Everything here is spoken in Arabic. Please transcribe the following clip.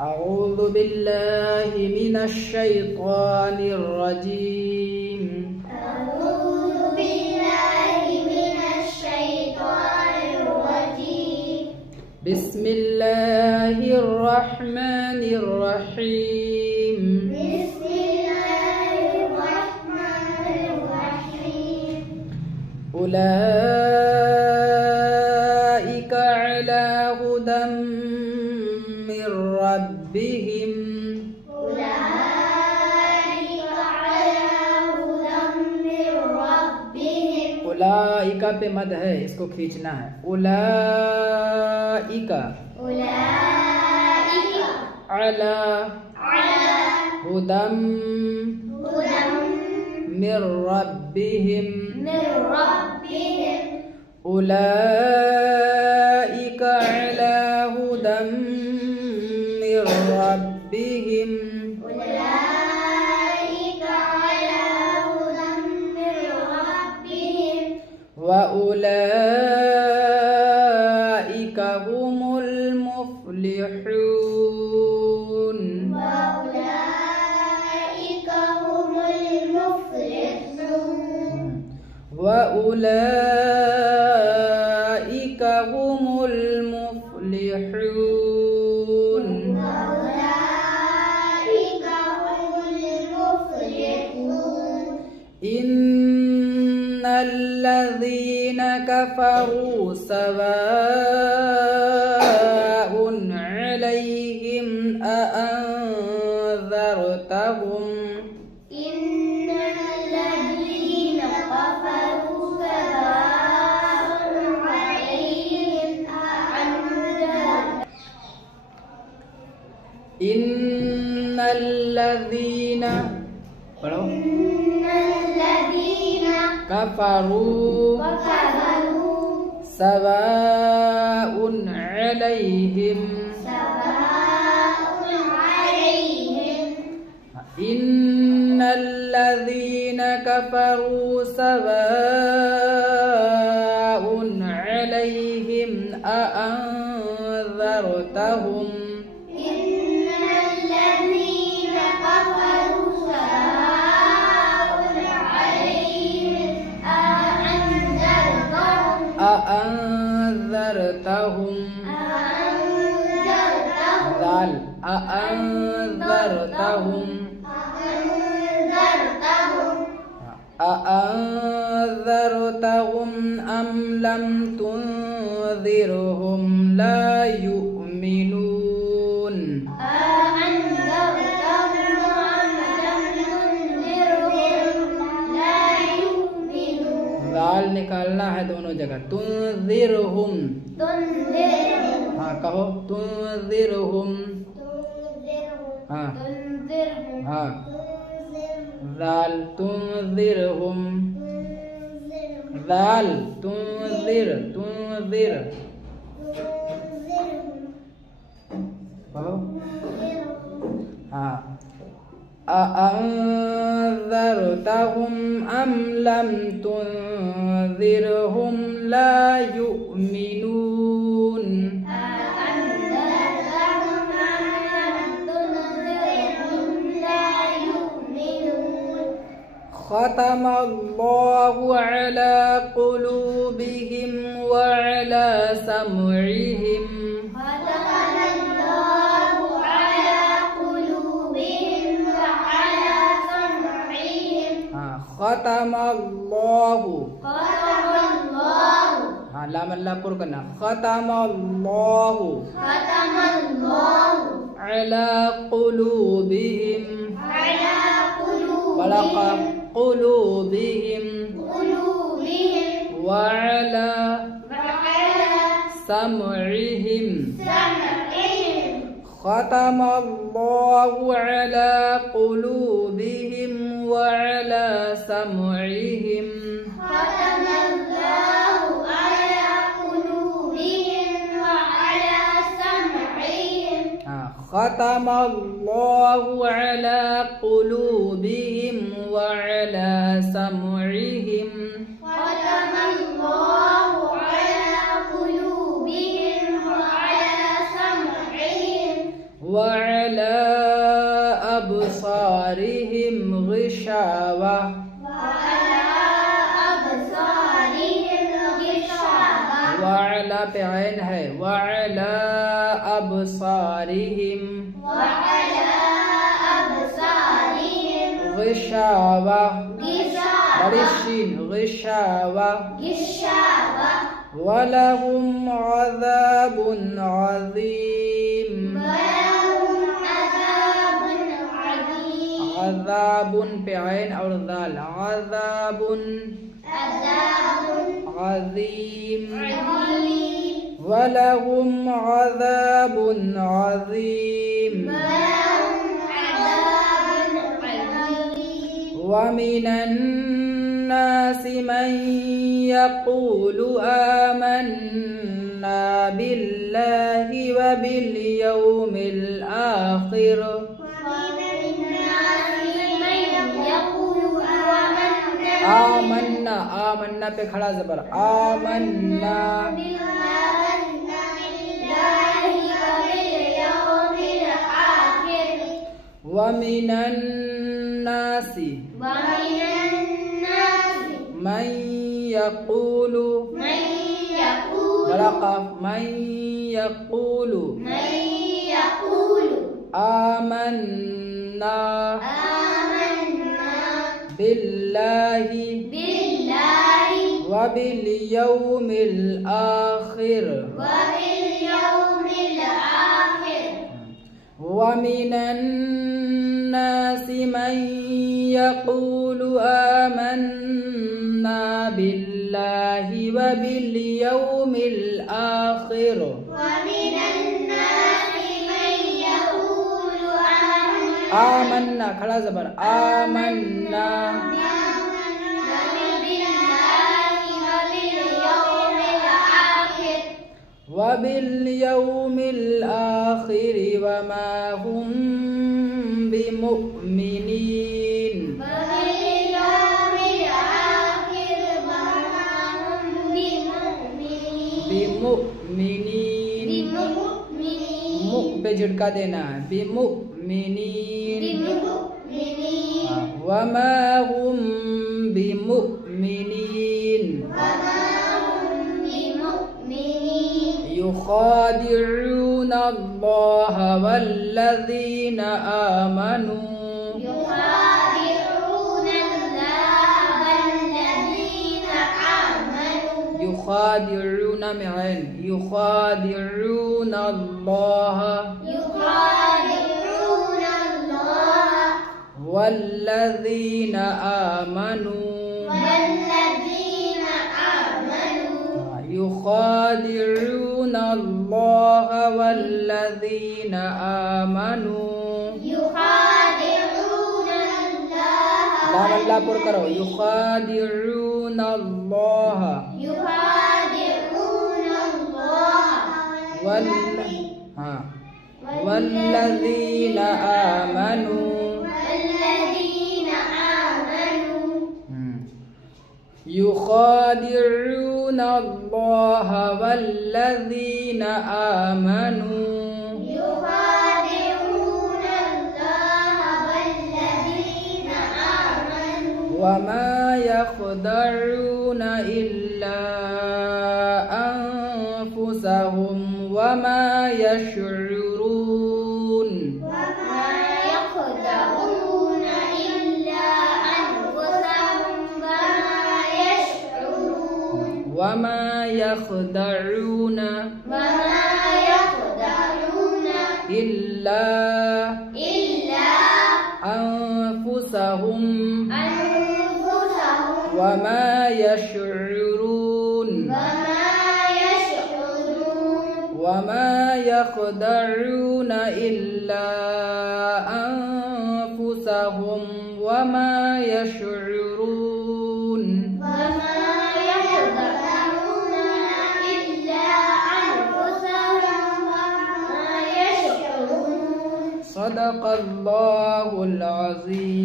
أعوذ بالله من الشيطان الرجيم. أعوذ بالله من الشيطان الرجيم. بسم الله الرحمن الرحيم. بسم الله الرحمن الرحيم. أولئك على هدى من ربهم. أولئك على هدى من ربهم. أولئك पे मद है, इसको खींचना है. أولئك أولئك على هدى من ربهم. أولئك على هدى من ربهم. أولئك على هدى من ربهم. وأولئك هم المفلحون. وأولئك هم المفلحون. وأولئك هم المفلحون. وأولئك هم المفلحون. إن الذين كفروا سواء عليهم أأنذرتهم إن الذين كفروا سواء عليهم إن الذين كفروا سواء عليهم. إن الذين كفروا سواء عليهم أأنذرتهم أأنذرتهم أأنذرتهم أم لم تنذرهم لا يؤمنون. दाल निकालना है दोनों जगह. तुंज़िरहुम. हाँ कहो तुंज़िरहुम. हाँ हाँ दाल तुंज़िरहुम. दाल तुंज़िर कहो. हाँ أأنذرتهم أم لم تنذرهم لا يؤمنون. ختم الله على قلوبهم وعلى سمعهم. ختم الله. हाँ लाम अल्लाह पुर करना. ختم الله على قلوبهم بلغ قلوبهم وعلى سمعهم. ختم الله على قلوبهم وعلى سمعهم. ختم الله على قلوبهم وعلى سمعهم. ختم الله على قلوبهم وعلى سمعهم. وعلى أبصارهم غشاوة وعلى أبصارهم غشاوة وعلى पे ऐन है وعلى أبصارهم وعلى أبصارهم غشاوة बड़ी غشاوة शीन غشاوة غشاوة ولهم عذاب عظيم ولهم عذاب عظيم عذاب पे ऐन और दाल عذاب عذاب عظيم عظيم ولهم عذاب عظيم ولهم عذاب عظيم ومن الناس من يقول آمنا بالله وباليوم الآخر ومن الناس من يقول آمنا آمنا पे खड़ा जबर आमन्ना ومن الناس من يقول बड़ा काफ من يقول آمنا بالله وباليوم الآخر ومن الناس من يقول آمنا بالله وباليوم الآخر آمنا खड़ा जबर آمنا وباليوم الآخر وما هم بمؤمنين بمؤمنين مؤ पे झटका देना है بمؤمنين وما هم بمؤمنين يخادعون الله والذين آمنوا يخادعون معين يخادعون الله والذين آمنوا يخادعون الله والذين آمنوا لا पर करो يخادعون الله والذين آمنوا يخادعون الله والذين آمنوا وما يخدعون إلا أنفسهم وما يشعرون وما يخدعون إلا أنفسهم وما يشعرون وما يخدعون إلا أنفسهم وما يشعرون صدق الله العظيم.